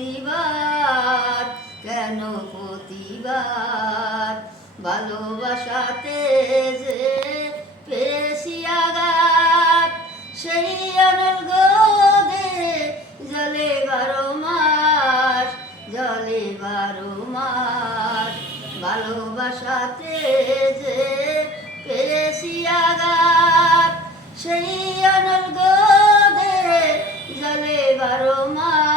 প্রতিবাদ, কেন প্রতিবাদ? ভালোবাসাতে যে পেয়েছি আঘাত, সেই অনর্গদে জলে 12 মাস, জলে 12 মাস। ভালোবাসাতে যে পেয়েছি আঘাত, সেই অনর্গদে জলে 12 মাস।